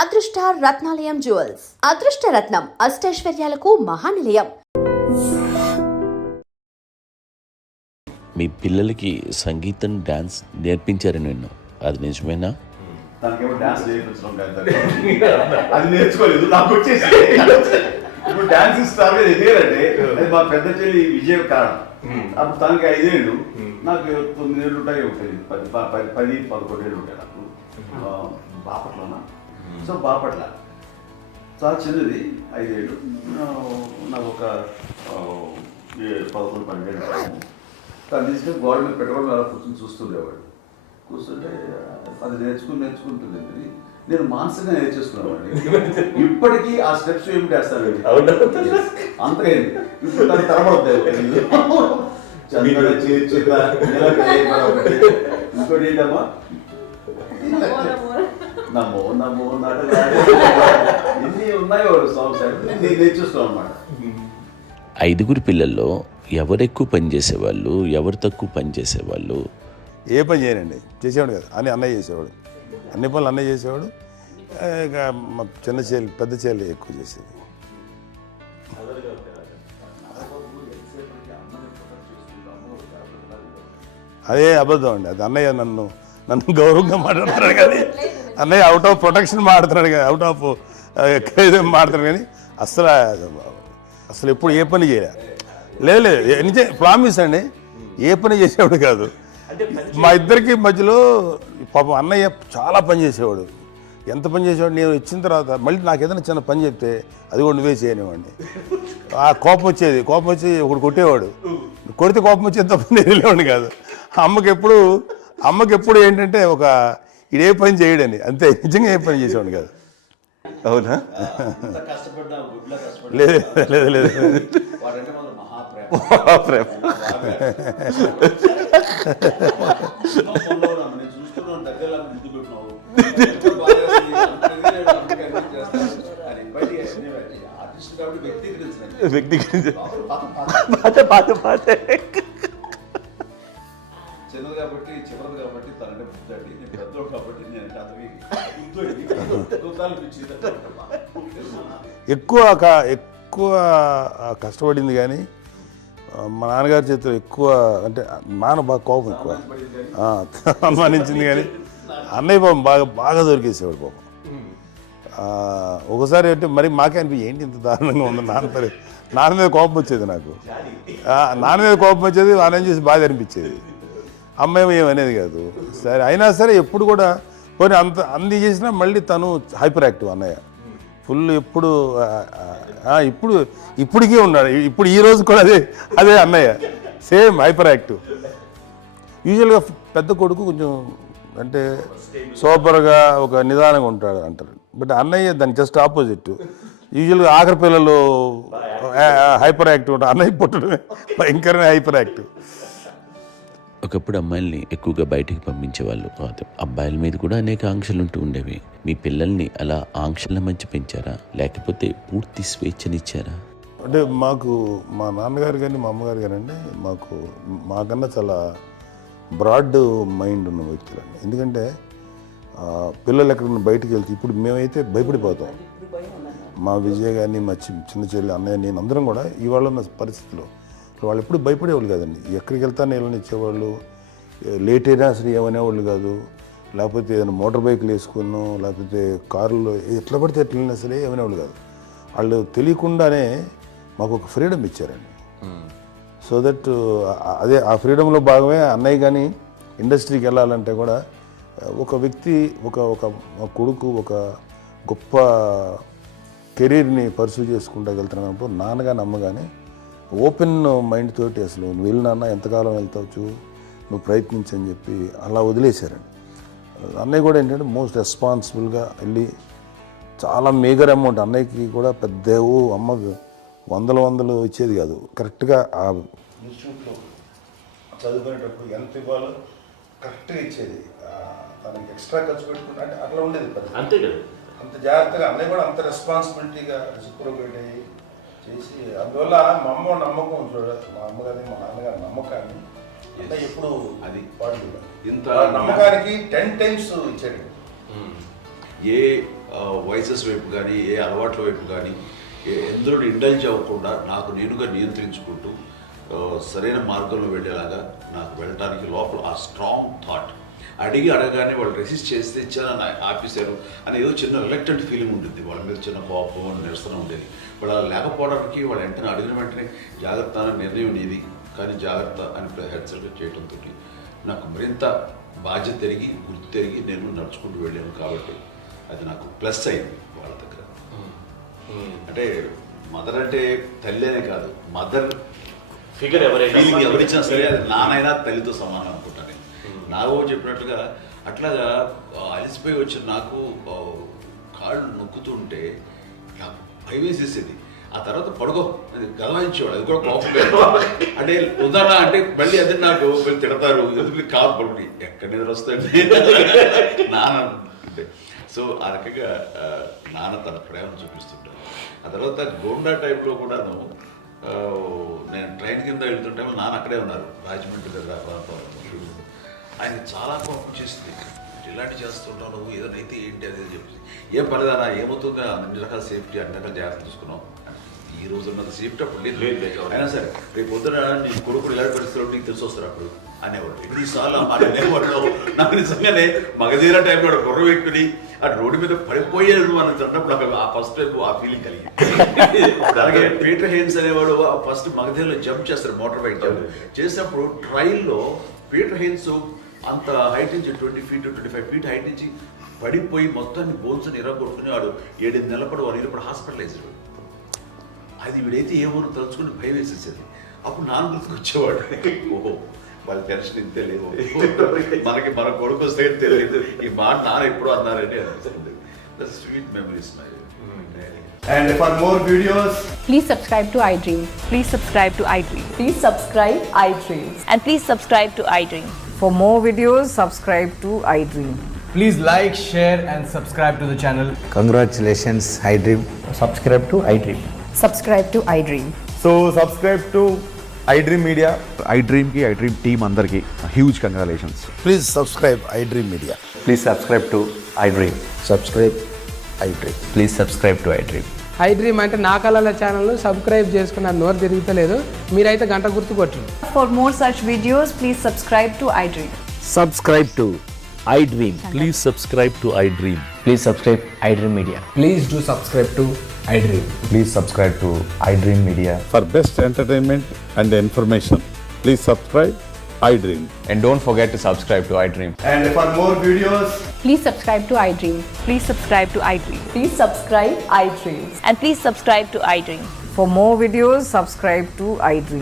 అదృష్ట రత్నాలయం జ్యువెల్స్ అదృష్ట రత్నం అష్టైశ్వర్యాలకు మహానిలయం. మీ పిల్లలకి సంగీతం డాన్స్ నేర్పించారు నిన్ను, అది నిజమేనా? దానికేమో డాన్స్ నేర్పించడం కాదు, అది నేర్చుకోలేదు. నాకు వచ్చేసి ఇప్పుడు డాన్స్ ఇస్తారు ఎదిగారంటే అది మా పెద్ద చెల్లి విజయ కారణం. అప్పుడు తనకి 5 ఏళ్ళు, నాకు 9 ఏళ్ళు ఉంటాయి, ఉంటుంది 10-11 ఏళ్ళు ఉంటాయి నాకు. బాపట్లనా? సో బాపట్ల చాలా చిన్నది, 5 ఏళ్ళు. నాకు ఒక 11-12 ఏళ్ళు. తను తీసుకొని గోడ మీద పెట్టుకోవడం అలా కూర్చొని చూస్తుండేవాడు. కూర్చుంటే అది నేర్చుకుంటుంది. నేను మానసికంగా నేర్చేసుకున్నాను. ఇప్పటికీ ఆ స్టెప్స్ ఏమిటి వేస్తారు అంతగా ఇప్పుడు దాన్ని తరబడతాయి. ఇంకోటి ఏంటమ్మా, నమో నమో ఎన్ని ఉన్నాయో సాంగ్స్ నేను నేర్చేస్తున్నాను అన్నమాట. 5 పిల్లల్లో ఎవరు ఎక్కువ పని చేసేవాళ్ళు, ఎవరు తక్కువ పని చేసేవాళ్ళు? ఏ పని చేయనండి, చేసేవాడు కదా అని అన్నయ్య చేసేవాడు. అన్ని పనులు అన్నయ్య చేసేవాడు. ఇక మా చిన్న చేలు పెద్ద చేలు ఎక్కువ చేసేది. అదే అబద్ధం అండి, అది అన్నయ్య నన్ను గౌరవంగా మాట్లాడుతున్నాడు కానీ అన్నయ్య అవుట్ ఆఫ్ ప్రొటెక్షన్ మాడుతున్నాడు కానీ, అవుట్ ఆఫ్ మాడుతున్నాడు కానీ అసలు ఎప్పుడు ఏ పని చేయలే. లేదు నిజం ప్రామిస్ అండి, ఏ పని చేసేవాడు కాదు. మా ఇద్దరికి మధ్యలో పాపం అన్నయ్య చాలా పని చేసేవాడు. ఎంత పని చేసేవాడు, నేను ఇచ్చిన తర్వాత మళ్ళీ నాకు ఏదైనా చిన్న పని చెప్తే అది కూడా నువ్వే చేయనివ్వండి. ఆ కోపం వచ్చి ఒకడు కొట్టేవాడు, కొడితే కోపం వచ్చేది తప్ప నేను వెళ్ళేవాడిని కాదు. అమ్మకి ఎప్పుడు ఏంటంటే ఒక ఇదే పని చేయడని, అంతే. నిజంగా ఏ పని చేసేవాడు కాదు. అవునా? లేదు మహాప్రేమ. చిన్నది కాబట్టి చివరిది కాబట్టి తనంటే బుద్ధండి, నేను పెద్దోడు కాబట్టి నేను ఎక్కువ కష్టపడింది కానీ మా నాన్నగారి చేతిలో ఎక్కువ అంటే నాన్న బాగా కోపం ఎక్కువ అనుమానించింది కానీ అన్నయ్య పాపం బాగా దొరికేసేవాడు పాపం. ఒకసారి అంటే మరి మాకే అనిపించి ఏంటి ఇంత దారుణంగా ఉంది నాన్న మీద కోపం వచ్చేది నాకు. నాన్న మీద కోపం వచ్చేది, నాన్న చేసి బాధ అనిపించేది. అమ్మాయి ఏమనేది కాదు. సరే అయినా సరే ఎప్పుడు కూడా పోనీ అంది చేసినా మళ్ళీ తను హైపర్ యాక్టివ్ అన్నయ్య ఫుల్. ఇప్పటికీ ఉన్నాడు, ఇప్పుడు ఈ రోజు కూడా అదే అన్నయ్య సేమ్ హైపర్ యాక్టివ్. యూజువల్గా పెద్ద కొడుకు కొంచెం అంటే సూపర్గా ఒక నిదానంగా ఉంటాడు అంటారు, బట్ అన్నయ్య దానికి జస్ట్ ఆపోజిట్. యూజువల్గా ఆఖరి పిల్లలు హైపర్ యాక్టివ్ ఉంటారు, అన్నయ్య పుట్టడమే భయంకరమైన హైపర్ యాక్టివ్. ఒకప్పుడు అమ్మాయిల్ని ఎక్కువగా బయటికి పంపించేవాళ్ళు, అబ్బాయిల మీద కూడా అనేక ఆంక్షలు ఉంటూ ఉండేవి. మీ పిల్లల్ని అలా ఆంక్షల మధ్య పెంచారా, లేకపోతే పూర్తి స్వేచ్ఛనిచ్చారా? అంటే మాకు మా నాన్నగారు కానీ మా అమ్మగారు కానీ అండి మాకన్నా చాలా బ్రాడ్ మైండ్ ఉన్న వ్యక్తులండి. ఎందుకంటే పిల్లలు ఎక్కడికైనా బయటికి వెళ్తే ఇప్పుడు మేమైతే భయపడిపోతాం. మా విజయ్ కానీ మా చిన్న చెల్లి అన్నయ్య నేను అందరం కూడా ఇవాళ ఉన్న పరిస్థితిలో వాళ్ళు ఎప్పుడు భయపడేవాళ్ళు కాదండి. ఎక్కడికి వెళ్తాను వెళ్ళని ఇచ్చేవాళ్ళు, లేట్ అయినా అసలు ఏమనేవాళ్ళు కాదు. లేకపోతే ఏదైనా మోటార్ బైక్లు వేసుకున్నాం, లేకపోతే కారులో ఎట్లా పడితే ఎట్లా వెళ్ళినా సరే ఏమనేవాళ్ళు కాదు. వాళ్ళు తెలియకుండానే మాకు ఒక ఫ్రీడమ్ ఇచ్చారండి. సో దట్ అదే ఆ ఫ్రీడంలో భాగమే అన్నయ్య కానీ ఇండస్ట్రీకి వెళ్ళాలంటే కూడా ఒక వ్యక్తి ఒక కొడుకు ఒక గొప్ప కెరీర్ని పర్సూ చేసుకుంటూ వెళ్తున్నప్పుడు నాన్నగాని అమ్మగాని ఓపెన్ మైండ్ తోటి అసలు నువ్వు వెళ్ళినా ఎంతకాలం వెళ్తావచ్చు, నువ్వు ప్రయత్నించని చెప్పి అలా వదిలేశారండి. అన్నయ్య కూడా ఏంటంటే మోస్ట్ రెస్పాన్సిబుల్గా వెళ్ళి చాలా మేజర్ అమౌంట్ అన్నయ్యకి కూడా పెద్ద అమ్మకు వందలు ఇచ్చేది కాదు. కరెక్ట్గా ఆ ఇన్స్టిట్యూట్లో చదువుకునేటప్పుడు ఎంత ఇవ్వాలో కరెక్ట్గా ఇచ్చేది. తనకి ఎక్స్ట్రా ఖర్చు పెట్టుకుంటే అంటే అట్లా ఉండేది అంతే కదా. అంత జాగ్రత్తగా అన్నయ్య కూడా అంత రెస్పాన్సిబిలిటీగా రెసిప్రోకేట్ చేసి, అందువల్ల మా అమ్మ నమ్మకం చూడాలి, మా అమ్మగారి మా నాన్నగారి నమ్మకాన్ని అంటే ఎప్పుడు అది వాడు ఇంత నమ్మకానికి 10 times ఇచ్చాడు. ఏ వయసెస్ వైపు కానీ ఏ అలవాట్ల వైపు కానీ ఎందులో ఇండల్జ్ అవ్వకుండా నాకు నేనుగా నియంత్రించుకుంటూ సరైన మార్గంలో వెళ్ళేలాగా నాకు వెళ్ళడానికి లోపల ఆ స్ట్రాంగ్ థాట్ అడగగానే వాళ్ళు రెసిస్ట్ చేస్తే ఇచ్చానని ఆపేశారు అని ఏదో చిన్న రిలక్టెంట్ ఫీలింగ్ ఉంటుంది, వాళ్ళ మీద చిన్న కోపం నిరసన ఉండేది. వాళ్ళు అలా లేకపోవడానికి వాళ్ళు వెంటనే అడిగిన వెంటనే జాగ్రత్త అనే నిర్ణయం నీది కానీ జాగ్రత్త అని హెచ్చరిక చేయడంతో నాకు మరింత బాధ్యత తిరిగి గుర్తు తిరిగి నేను నడుచుకుంటూ వెళ్ళాను. కాబట్టి అది నాకు ప్లస్ అయింది వాళ్ళ దగ్గర. అంటే మదర్ అంటే తల్లి అనే కాదు, మదర్ ఫిగర్ ఫీలింగ్ ఎవరిచ్చినా సరే అది నానైనా తల్లితో సమానం అనుకుంటాను. నాకు చెప్పినట్లుగా అట్లాగా అలసిపోయి వచ్చిన నాకు కాళ్ళు నొక్కుతుంటే నాకు భయం వేసేసేది. ఆ తర్వాత పడుకో గదవాయించేవాడు, అది కూడా కోపం. అంటే ఉదాహరణ అంటే మళ్ళీ అదే నాకు వెళ్ళి తిడతారు, ఎందుకు కాదు పడుకుని ఎక్కడ నిద్ర వస్తాయండి నాన్న అంటే. సో ఆ రకంగా నాన్న తన ప్రేమను చూపిస్తుంటాను. ఆ తర్వాత గోండా టైప్లో కూడాను నేను ట్రైన్ కింద వెళ్తుంటే నాన్న అక్కడే ఉన్నారు, రాజమండ్రి దగ్గర ప్రాంతంలో. ఆయన చాలా కోపం చేసింది, ఇలాంటి చేస్తుంటావు నువ్వు, ఏదైనా అయితే ఏంటి అది చెప్పి. ఏం పర్లేదన్నా ఏమవుతుందో అన్ని రకాల సేఫ్టీ అన్ని రకాల జాగ్రత్త చూసుకున్నాం. ఈ రోజు ఉన్నది సేఫ్టీ అప్పుడు లేదు, అయినా సరే రేపు పొద్దున నీ కొడుకుడు ఇలాంటి పరిస్థితుల్లో నీకు తెలిసి వస్తారు అప్పుడు అనేవాడు. ఎన్నిసార్లు ఆ మాట అనేవాడు. నాకు నిజంగానే మగధీర టైంలో గుర్ర వ్యక్తిని ఆ రోడ్డు మీద పడిపోయాడు అని అన్నప్పుడు నాకు ఆ ఫస్ట్ టైం ఆ ఫీలింగ్ కలిగింది. అలాగే పీటర్ హెయిన్స్ అనేవాడు ఫస్ట్ మగధీరలో జంప్ చేస్తారు, మోటార్ బైక్ జంప్ చేసినప్పుడు ట్రైల్లో పీటర్ హెయిన్స్ అంత హైట్ నుంచి 20 feet 25 feet హైట్ నుంచి పడిపోయి మొత్తాన్ని బోన్స్ ఇరగొట్టుకుని వాడు 7 నెలల పాటు వాడు ఇప్పుడు హాస్పిటలైజ్డ్. అది వీడైతే ఏమో తలుచుకుని భయం వేసేసేది. అప్పుడు నాన్న గుర్తుకు వచ్చేవాడు, ఓహో వాళ్ళ టెన్షన్ ఇంతే లేదు, మనకి మన కొడుకు వస్తే తెలియదు ఈ మాట నాన్న ఎప్పుడో అన్నారని అనిపిస్తుంది. Sweet memories my. And for more videos, Please subscribe to iDream. Please subscribe to iDream. Please subscribe iDreams. And please subscribe to iDream. For more videos, subscribe to iDream. Please like, share and subscribe to the channel. Congratulations, iDream. Subscribe to iDream. Subscribe to iDream. so subscribe to iDream Media. iDream ki iDream team andarki huge congratulations. Please subscribe iDream media. Please subscribe to iDream. Subscribe iDream. Please subscribe to iDream. iDream అంటే నా కళల channel subscribe చేసుకున్న నోరు తిరుగుతలేదు, మీరైతే గంట గుర్తు కొట్టండి. For more such videos, please subscribe to iDream. Subscribe to iDream. Please subscribe to iDream. Please subscribe iDream Media. Please do subscribe to iDream. Please subscribe to iDream Media. For best entertainment and information please subscribe iDream. And don't forget to subscribe to iDream. And for more videos, Please subscribe to iDream. Please subscribe to iDream. Please subscribe iDreams. And please subscribe to iDream. For more videos, subscribe to iDream.